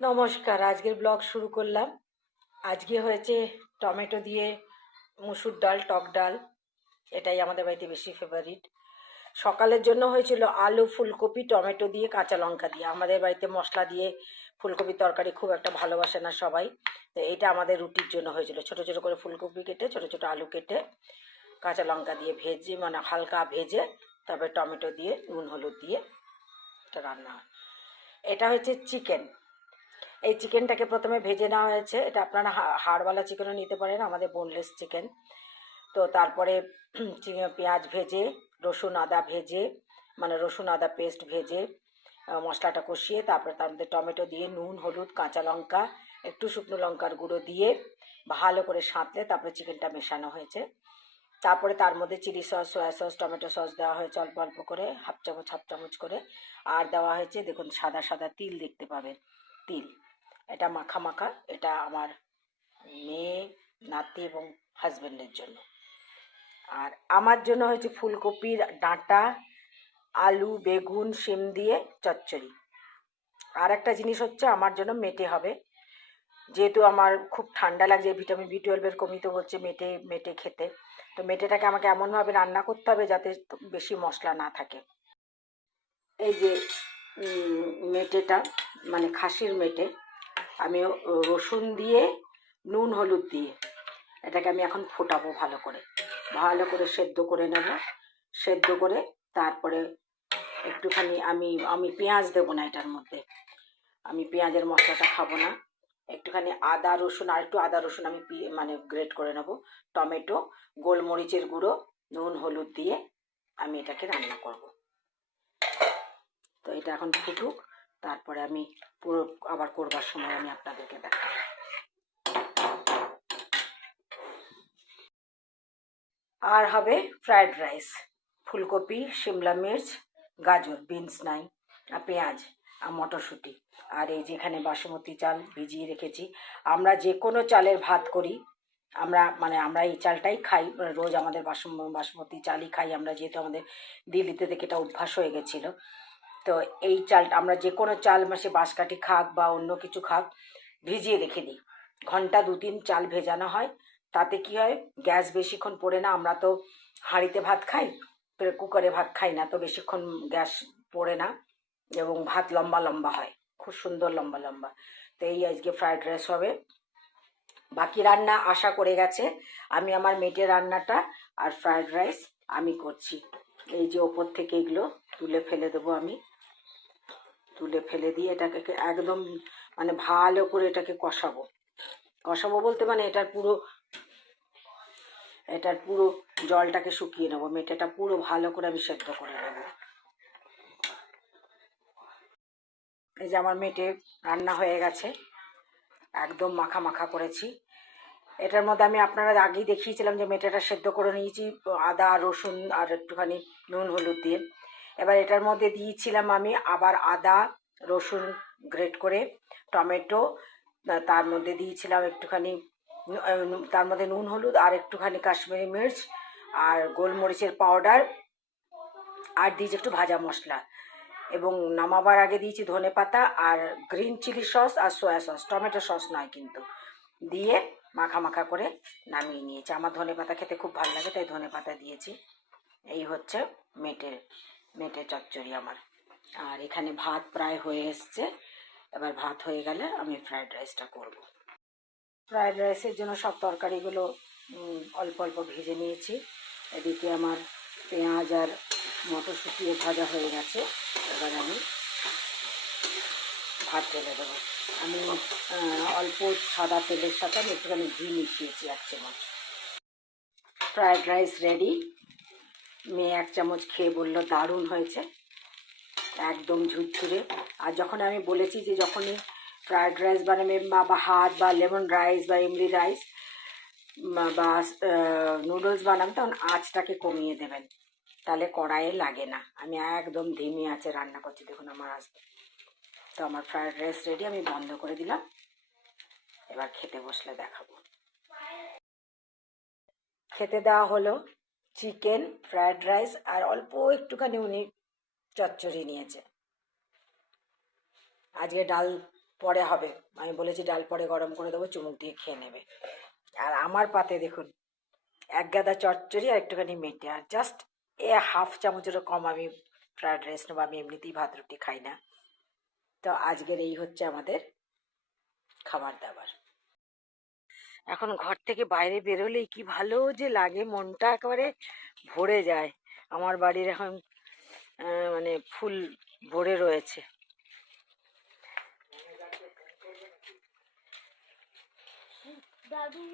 নমস্কার, আজকের ব্লগ শুরু করলাম। আজকে হয়েছে টমেটো দিয়ে মুসুর ডাল, টক ডাল। এটাই আমাদের বাড়িতে বেশি ফেভারিট। সকালের জন্য হয়েছিল আলু, ফুলকপি, টমেটো দিয়ে, কাঁচা লঙ্কা দিয়ে। আমাদের বাড়িতে মশলা দিয়ে ফুলকপির তরকারি খুব একটা ভালোবাসে না সবাই, তো এটা আমাদের রুটির জন্য হয়েছিল। ছোট ছোট করে ফুলকপি কেটে, ছোট ছোট আলু কেটে, কাঁচা লঙ্কা দিয়ে ভেজে, মানে হালকা ভেজে, তারপরে টমেটো দিয়ে নুন হলুদ দিয়ে এটা রান্না হয়। এটা হচ্ছে চিকেন। এই চিকেনটাকে প্রথমে ভেজে নেওয়া হয়েছে। এটা আপনারা হাড়ওয়ালা চিকেনও নিতে পারেন, আমাদের বোনলেস চিকেন। তো তারপরে পেঁয়াজ ভেজে, রসুন আদা ভেজে, মানে রসুন আদা পেস্ট ভেজে, মশলাটা কষিয়ে, তারপরে তার মধ্যে টমেটো দিয়ে, নুন হলুদ কাঁচা লঙ্কা, একটু শুকনো লঙ্কার গুঁড়ো দিয়ে ভালো করে সাঁতলে তারপরে চিকেনটা মেশানো হয়েছে। তারপরে তার মধ্যে chilli sauce, soya sauce, tomato sauce দেওয়া হয়েছে অল্প অল্প করে, হাফ চামচ করে। আর দেওয়া হয়েছে, দেখুন, সাদা সাদা তিল দেখতে পাবেন, তিল। এটা মাখা মাখা, এটা আমার মেয়ে, নাতি এবং হাজব্যান্ডের জন্য। আর আমার জন্য হয়েছে ফুলকপির ডাঁটা, আলু, বেগুন, শিম দিয়ে চচ্চড়ি। আর একটা জিনিস হচ্ছে, আমার জন্য মেটে হবে। যেহেতু আমার খুব ঠান্ডা লাগছে, ভিটামিন বি 12 কমি তো বলছে মেটে মেটে খেতে। তো মেটেটাকে আমাকে এমনভাবে রান্না করতে হবে যাতে বেশি মশলা না থাকে। এই যে মেটেটা, মানে খাসির মেটে, আমি রসুন দিয়ে, নুন হলুদ দিয়ে এটাকে আমি এখন ফোটাবো ভালো করে। ভালো করে সেদ্ধ করে নেব। সেদ্ধ করে তারপরে একটুখানি আমি আমি পেঁয়াজ দেবো না এটার মধ্যে। আমি পেঁয়াজের মশলাটা খাবো না। একটুখানি আদা রসুন, আর একটু আদা রসুন আমি মানে গ্রেট করে নেব। টমেটো, গোলমরিচের গুঁড়ো, নুন হলুদ দিয়ে আমি এটাকে রান্না করব। তো এটা এখন ফুটুক, তারপরে আমি পুরো আবার করবার সময় আমি আপনাদেরকে দেখাবো। আর হবে ফ্রায়েড রাইস, ফুলকপি, শিমলা মির্চ, গাজর, বিনস নাই, আর পেঁয়াজ, আর মটরশুঁটি। আর এই যেখানে বাসমতি চাল ভিজিয়ে রেখেছি। আমরা যে কোনো চালের ভাত করি, আমরা এই চালটাই খাই, রোজ আমাদের বাসমতি চালই খাই আমরা, যেহেতু আমাদের দিল্লিতে থেকে এটা অভ্যাস হয়ে গেছিলো। তো এই চালটা আমরা যে কোনো চাল, সে বাঁশকাঠি খাক বা অন্য কিছু খাক, ভিজিয়ে রেখে দিই। ঘন্টা 2-3 চাল ভেজানো হয়। তাতে কি হয়, গ্যাস বেশিক্ষণ পড়ে না। আমরা তো হাঁড়িতে ভাত খাই, কুকারে ভাত খাই না, তো বেশিক্ষণ গ্যাস পড়ে না, এবং ভাত লম্বা লম্বা হয়, খুব সুন্দর লম্বা লম্বা। তো এই আজকে ফ্রায়েড রাইস হবে। বাকি রান্না আশা করে গেছে। আমি আমার মেটের রান্নাটা আর ফ্রায়েড রাইস আমি করছি। এই যে ওপর থেকে এগুলো তুলে ফেলে দেবো আমি। তুলে ফেলে দিয়ে এটাকে একদম, মানে ভালো করে এটাকে কষাবো। কষাবো বলতে মানে এটার পুরো জলটাকে শুকিয়ে নেবো। মেটেটা পুরো ভালো করে আমি সেদ্ধ করে নেবো। এই যে আমার মেটে রান্না হয়ে গেছে, একদম মাখা মাখা করেছি। এটার মধ্যে আমি আপনারা আগেই দেখিয়েছিলাম যে মেটেটা সেদ্ধ করে নিয়েছি আদা রসুন আর একটুখানি নুন হলুদ দিয়ে। এবার এটার মধ্যে দিয়েছিলাম আমি আবার আদা রসুন গ্রেট করে, টমেটো, তার মধ্যে দিয়েছিলাম একটুখানি, তার মধ্যে নুন হলুদ আর একটুখানি কাশ্মীরি মির্চ আর গোলমরিচের পাউডার, আর দিয়েছি একটু ভাজা মশলা, এবং নামাবার আগে দিয়েছি ধনে পাতা আর গ্রিন চিলি সস আর সয়া সস, টমেটো সস নয় কিন্তু, দিয়ে মাখা মাখা করে নামিয়ে নিয়েছি। আমার ধনে পাতা খেতে খুব ভালো লাগে, তাই ধনে পাতা দিয়েছি। এই হচ্ছে মেটে মেটে চচ্চড়ি আমার। আর এখানে ভাত প্রায় হয়ে এসছে। এবার ভাত হয়ে গেলে আমি ফ্রায়েড রাইসটা করব। ফ্রায়েড রাইসের জন্য সব তরকারিগুলো অল্প অল্প ভেজে নিয়েছি। এদিকে আমার পেঁয়াজ আর মটরশুঁটিও ভাজা হয়ে গেছে। এবার আমি ভাত ঢেলে দেবো। আমি অল্প সাদা তেলের সাথে আমি একটুখানি ঘি মিশিয়েছি 1 চামচ। Fried rice ready. মেয়ে 1 চামচ খেয়ে বললো দারুণ হয়েছে, একদম ঝুরঝুরে। আর যখন আমি বলেছি যে যখনই ফ্রায়েড রাইস বানাবেন বা ভাত বা লেমন রাইস বা ইমলি রাইস বা নুডলস বানাবেন, তখন আঁচটাকে কমিয়ে দেবেন, তাহলে কড়াইয়ে লাগে না। আমি একদম ধিমি আঁচে রান্না করছি, দেখুন আমার আসবে। তো আমার ফ্রায়েড রাইস রেডি, আমি বন্ধ করে দিলাম। এবার খেতে বসলে দেখাবো। খেতে দেওয়া হলো চিকেন, ফ্রায়েড রাইস আর অল্প একটুখানি উনি চচ্চড়ি নিয়েছে। আজকে ডাল পরে হবে, আমি বলেছি ডাল পরে গরম করে দেবো, চুমুক দিয়ে খেয়ে নেবে। আর আমার পাতে দেখুন এক গাদা চচ্চড়ি আর একটুখানি মেটে, আর জাস্ট হাফ চামচেরও কম আমি ফ্রায়েড রাইস নেবো। আমি এমনিতেই ভাত রুটি খাই না। তো আজকের এই হচ্ছে আমাদের খাবার দাবার। এখন ঘর থেকে বাইরে বেরোলেই কি ভালো যে লাগে, মনটা একেবারে ভরে যায়। আমার বাড়ির এখন মানে ফুল ভরে রয়েছে। দাদু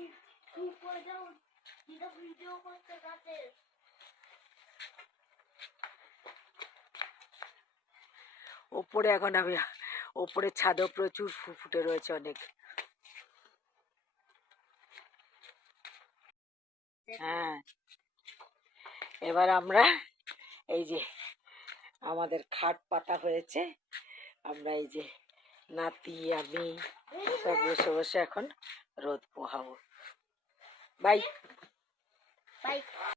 চুপ করে যাও, দিদা ভিডিও করতে কাছে। ওপরে এখন আমি ওপরে ছাদও প্রচুর ফুল ফুটে রয়েছে অনেক। হ্যাঁ, এবার আমরা এই যে আমাদের খাট পাতা হয়েছে, আমরা এই যে নাতি আমি সব বসে বসে এখন রোদ পোহাবো। Bye bye.